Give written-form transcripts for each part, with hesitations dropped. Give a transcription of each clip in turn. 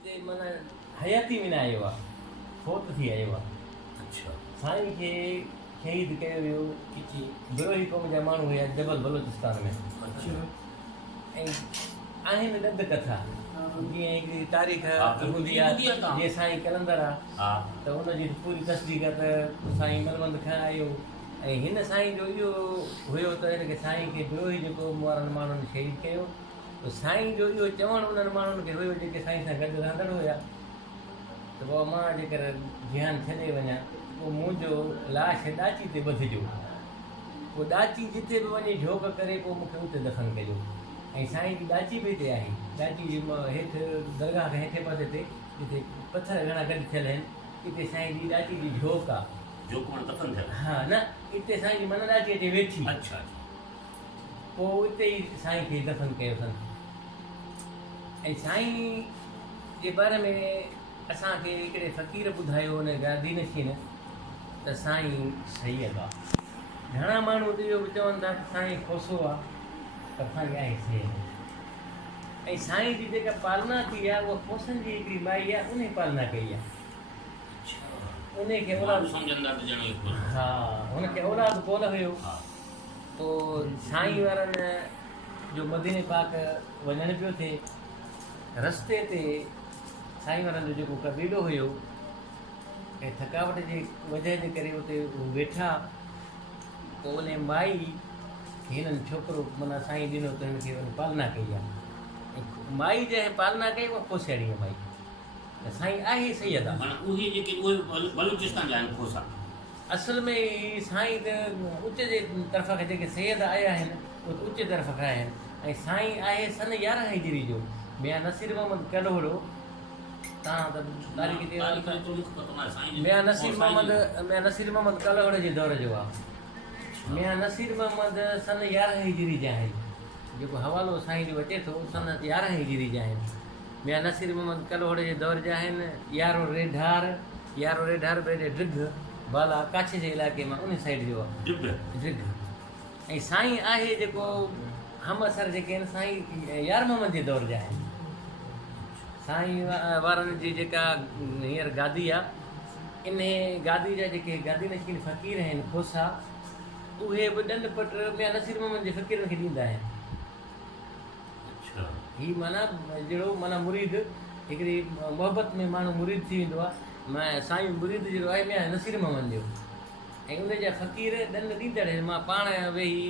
हिते माना हयाती में न आयो आहे, फोत थी आयो आहे। अच्छा साईं खे शहीद कयो वियो किथे बिरोही क़ौम जा माण्हू हुया जबल बलोचिस्तान में। अच्छा ऐं आहिनि ॾंद कथा जीअं हिकिड़ी तारीख़ हूंदी आहे जीअं साईं कलंदर आहे हा त उनजी पूरी तस्दीक त साईं मलवंत खां आयो। ऐं हिन साईं जो इहो हुयो त हिनखे साईं खे बिरोही जेको वारनि माण्हुनि शहीद कयो, त साईं जो इहो चवणु उन्हनि माण्हुनि खे हुयो जेके साईं सां गॾु रहंदड़ हुया त पोइ मां जेकर ध्यानु छॾे वञा पोइ मुंहिंजो लाश ॾाची ते ॿधिजो, पोइ ॾाची जिते बि वञी झोक करे पोइ मूंखे उते दफ़न कजो। ऐं साईं जी ॾाची बि हिते आहे, ॾाची जी हेठि दरगाह खां हेठे पासे ते जिते पथर घणा गॾु थियल आहिनि हिते साईं जी ॾाची जी झोक आहे। जो कोण दफ़न थियल? हा न हिते साईं जी मन ॾाची अचे वेठी, अच्छा पोइ हिते ई साईं खे दफ़न कयो अथनि। ऐं साईं जे बारे में असांखे हिकिड़े फ़क़ीर ॿुधायो हुन गादी नशीन त साईं सैयद आहे। घणा माण्हू इहो बि चवनि था त साईं खोसो आहे, पर साईं आहे सैयद। ऐं साईं जी जेका पालना थी आहे उहा खोसनि जी हिकिड़ी माई आहे, उन पालना कई आहे। उनखे औलाद सम्झंदा त ॼणो हिकु हा हुनखे औलाद कोन हुयो। हा पोइ साईं वारनि जो मदीने पाक वञणु पियो थिए, रस्ते ते साईं वारनि जो जेको कबीलो हुयो ऐं थकावट जे वजह जे करे उते वेठा, पोइ उन माई हिननि छोकिरो माना साईं ॾिनो त हिनखे उन पालना कई आहे। ऐं माई जंहिं पालना कई उहा खोसियाड़ी आहे माई, त साईं आहे सैयद आहे। माना उहे जेके उहे बलूचिस्तान जा आहिनि खोसा। असल में ई साईं त उच जे तरफ़ खां जेके सैयद आया आहिनि उहे उच तरफ़ खां आहिनि। ऐं साईं आहे सन 11 हिजरी जो। मियां नसीर मोहम्मद कलोहड़ो, तव्हां त तारीख़ जे मियां नसीर मोहम्मद कलोहड़े जे दौर जो आहे। मियां नसीर मोहम्मद सन 11 हिजरी जा आहिनि, जेको हवालो साईं जो अचे थो सन 11 हिजरी जा आहिनि। मियां नसीर मोहम्मद कलोहड़े जे दौर जा आहिनि। यारो रेढार बेॾे ड्रिघ बाला कच्छ जे इलाइक़े मां उन साइड जो आहे ड्रिघ। ऐं साईं आहे जेको हमअसर जेके आहिनि साईं यार मोहम्मद जे दौर जा आहिनि। साईं वारनि जी जेका हींअर गादी आहे, इन गादी जा जेके गादी नशीन फ़क़ीर आहिनि खोसा, उहे बि ॾंड पट मियां नसीर मोहम्मद जे फ़क़ीरनि खे ॾींदा आहिनि। हीअ माना जहिड़ो माना मुरीद हिकिड़ी मोहबत में माण्हू मुरीद थी वेंदो आहे, मां साईं मुरीद जहिड़ो आहे मियां नसीर मोहम्मद जो। ऐं उनजा फ़क़ीर ॾंड ॾींदड़ आहिनि। मां पाण वेही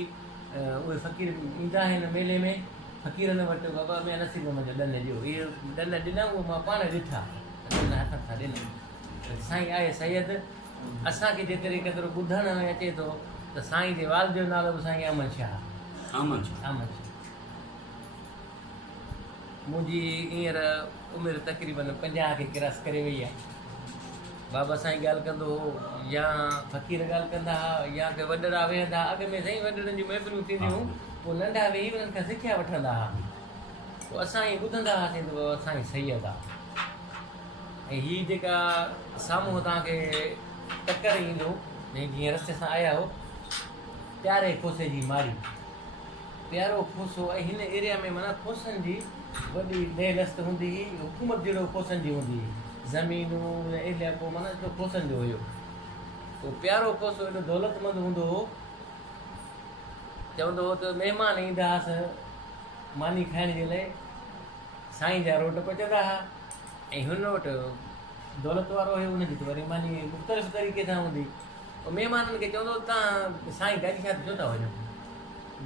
उहे फ़क़ीर ईंदा आहिनि मेले में, फ़क़ीरनि वटि बाबा मियां नसीर मोहम्मद जो ॾंड ॾियो, इहे ॾंड ॾिना उहे मां पाण ॾिठा, ॾंड हथ सां ॾिना। साईं आहे सैयद। असांखे जेतिरे केतिरो ॿुधण में अचे थो त साईं जे वाल जो नालो बि साईं अमन शाह। मुंहिंजी हींअर उमिरि तक़रीबन 50 खे क्रॉस करे वई आहे। बाबा साईं ॻाल्हि कंदो हो या फ़क़ीर ॻाल्हि कंदा हुआ या के वॾड़ा वेहंदा, अॻ में साईं वॾड़नि जूं महफ़िलूं थींदियूं, पोइ नंढा वेही उन्हनि खां सिखिया वठंदा हुआ। पोइ असां ई ॿुधंदा हुआसीं त असांजी सैयद आहे। ऐं हीअ जेका साम्हूं तव्हांखे टकर ईंदो जीअं रस्ते सां आया हो, प्यारे खोसे जी माड़ी, प्यारो खोसो। ऐं हिन एरिया में माना खोसनि जी वॾी दहलस्त हूंदी हुई, हुकूमत जहिड़ो खोसनि जी हूंदी हुई, ज़मीनूं इलाइक़ो माना एतिरो खोसनि जो हुयो। पोइ प्यारो खोसो एॾो दौलतमंद हूंदो हो, चवंदो हो त महिमान ईंदा हुआसि मानी खाइण जे लाइ, साईं जा रोट पचंदा हुआ। ऐं हुन वटि दौलत वारो हुयो, हुनजी त वरी मानी मुख़्तलिफ़ तरीक़े सां हूंदी। पोइ महिमाननि खे चवंदो तव्हां साईं गाॾी छा छो था वञो,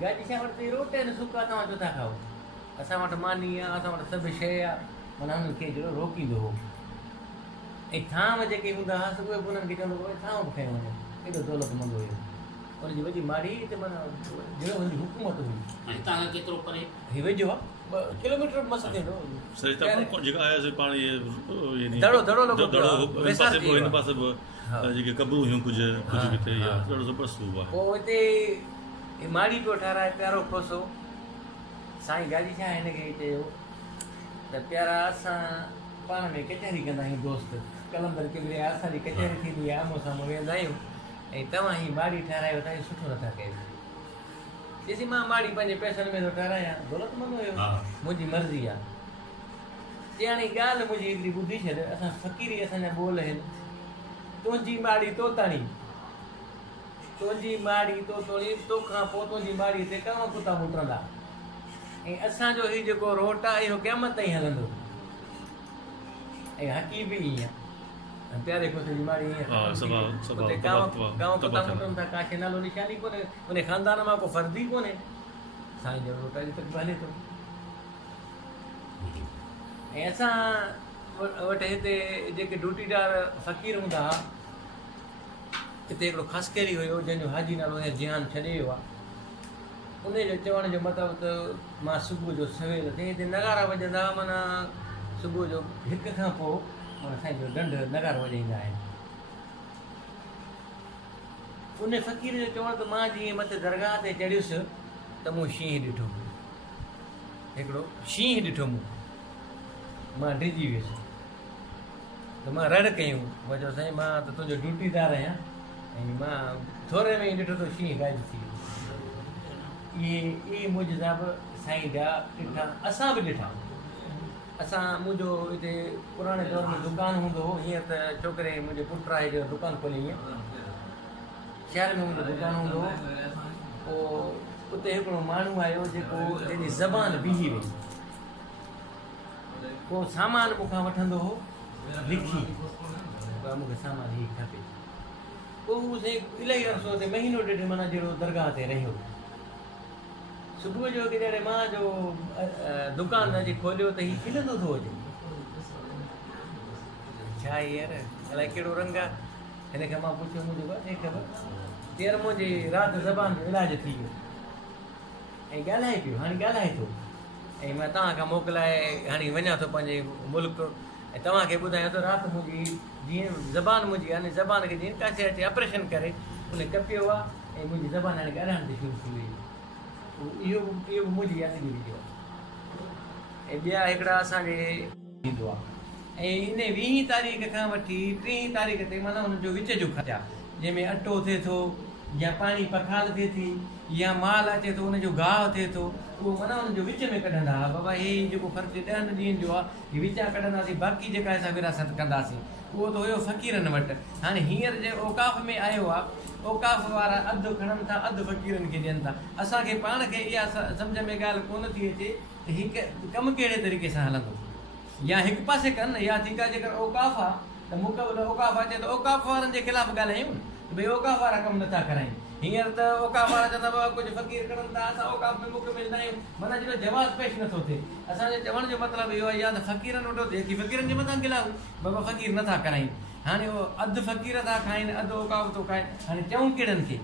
गाॾी छा वटि रोट आहिनि सुका, तव्हां छो था खाओ, असां वटि मानी आहे, असां वटि सभु शइ आहे। माना हुननि खे जहिड़ो रोकींदो हो। ऐं थांव जेके हूंदा हुआसीं उहे बि उन्हनि खे चवंदो हुओ थांव बि खणी वञो, एॾो दौलतमंद हुयो। हुनजी वॾी माड़ी त माना जहिड़ो हुनजी हुकूमत हुई। हितां खां केतिरो परे? हीअ वेझो आहे 2 किलोमीटर मस थींदो। जेका आयासीं पाण जेके कबरूं हुयूं कुझु किथे ॾाढो ज़बरदस्त हुआ। पोइ हिते माड़ी पियो ठाराए प्यारो खोसो। साईं गाॾी छा हिनखे चयो त प्यारा असां पाण में कचहरी कंदा आहियूं दोस्त, कलंदर किबरे असांजी कचहरी थींदी आहे, आम्हूं साम्हूं वेहंदा आहियूं, ऐं तव्हां ही माड़ी ठारायो था, सुठो नथा कयो। ॾिसी मां माड़ी पंहिंजे पैसनि में थो ठारायां, दौलतमंद हुयो, मुंहिंजी मर्ज़ी आहे। ॼाणी ॻाल्हि मुंहिंजी हिकिड़ी ॿुधी छॾ असां फ़क़ीरी असांजा ॿोल आहिनि तुंहिंजी माड़ी तोताणी तुंहिंजी माड़ी तोताणी तोखां पोइ तुंहिंजी माड़ीअ ते कव कुता मुटंदा ऐं असांजो हीउ जेको रोट आहे इहो क़यामत ताईं हलंदो ऐं हक़ी बि ईअं प्यारे पुट जी माड़ी ईअं गांव कुता मुटनि था काके नालो निशानी कोन्हे उन ख़ानदान मां को फ़र्ज़ ई कोन्हे साईं जो रोट अॼु तक हले थो ऐं असां वटि हिते जेके ड्यूटीदार फ़क़ीर हूंदा हुआ हिते हिकिड़ो ख़ासकेरी हुयो जंहिंजो हाजी नालो जिहान छॾे वियो आहे उनजो चवण जो मतिलबु त मां सुबुह जो सवेल ते हिते नगारा वॼंदा माना सुबुह जो 1 खां पोइ माना साईं जो ॾंढ नगार वॼाईंदा आहिनि उन फ़क़ीर जो चवण त मां जीअं मथे दरगाह ते चढ़ियुसि त मूं शींहं ॾिठो हिकिड़ो शींहं ॾिठो मां डिॼी वियुसि त मां रड़ कयूं मां चयो साईं मां त तुंहिंजो ड्यूटीदार आहियां ऐं मां थोरे में ई ॾिठो त शींहं गाइब थी वियो इहे मुंहिंजा बि साईं जा ॾिठा असां बि ॾिठा असां मुंहिंजो हिते पुराणे दौर में दुकानु हूंदो हो हीअं त छोकिरे मुंहिंजे पुट आहे जो दुकानु खोली हीअं शहर में मुंहिंजो दुकानु हूंदो हो पोइ उते हिकिड़ो माण्हू आयो जेको जंहिंजी ज़बान बीही वई पोइ सामान मूंखां वठंदो हो लिखी मूंखे सामान हीउ खपे पोइ उहो इलाही अर्सो ते महीनो ॾेढ माना जहिड़ो दरगाह ते रहियो सुबुह जो की जॾहिं मां जो दुकानु अॼु खोलियो त हीउ खिलंदो थो हुजे छा यार अलाए कहिड़ो रंग आहे हिन खे मां पुछियो मुंहिंजो बसि ख़बर केरु मुंहिंजी राति ज़बान जो इलाजु थी वियो ऐं ॻाल्हाए पियो हाणे ॻाल्हाए थो ऐं मां तव्हांखां मोकिलाए हाणे वञा थो पंहिंजे मुल्क ऐं तव्हांखे ॿुधायां थो राति मुंहिंजी जीअं ज़बान मुंहिंजी यानी ज़बान खे जीअं काथे अचे ऑपरेशन करे उन कपियो आहे ऐं मुंहिंजी ज़बान हाणे ॻाल्हाइण ते शुरू थी वई इहो बि मुंहिंजी यादगिरी जो आहे ऐं ॿिया हिकिड़ा असांजे थींदो आहे ऐं इन 20 तारीख़ खां वठी 30 तारीख़ ते माना हुनजो विच जो ख़र्चा जंहिंमें अटो थिए थो या पाणी पखाल थिए थी या माल अचे थो उनजो गाहु थिए थो उहो माना हुनजो विच में कढंदा हुआ बाबा हीउ जेको ख़र्चु 10 ॾींहंनि जो आहे हीउ विचा कढंदासीं बाक़ी जेका असां विरासत कंदासीं उहो त हुयो फ़क़ीरनि वटि हाणे हींअर जे औकाफ़ में आयो आहे औकाफ़ वारा अधु खणनि था अधु फ़क़ीरनि खे ॾियनि था असांखे पाण खे इहा सम्झ में ॻाल्हि कोन थी अचे त हीउ कमु कहिड़े तरीक़े सां हलंदो या हिकु पासे कनि या ठीकु आहे जेकर औकाफ़ आहे त मुक़बल औकाफ़ अचे त औकाफ़ वारनि जे ख़िलाफ़ु ॻाल्हायूं भई औकाफ़ वारा कमु नथा कराइनि हींअर त औकाफ़ वारा चवंदा बाबा कुझु फ़क़ीर करनि था असां औकाफ़ में मुकमिल न आहियूं माना जहिड़ो जवाबु पेश नथो थिए असांजे चवण जो मतिलबु इहो आहे या त फ़क़ीरनि वटो थिए की फ़क़ीरनि जे मथां गिलाऊं बाबा फ़क़ीर नथा कराइनि हाणे उहो अधु फ़क़ीर था खाइनि अधु औकाफ़ थो खाइनि हाणे चऊं कहिड़नि खे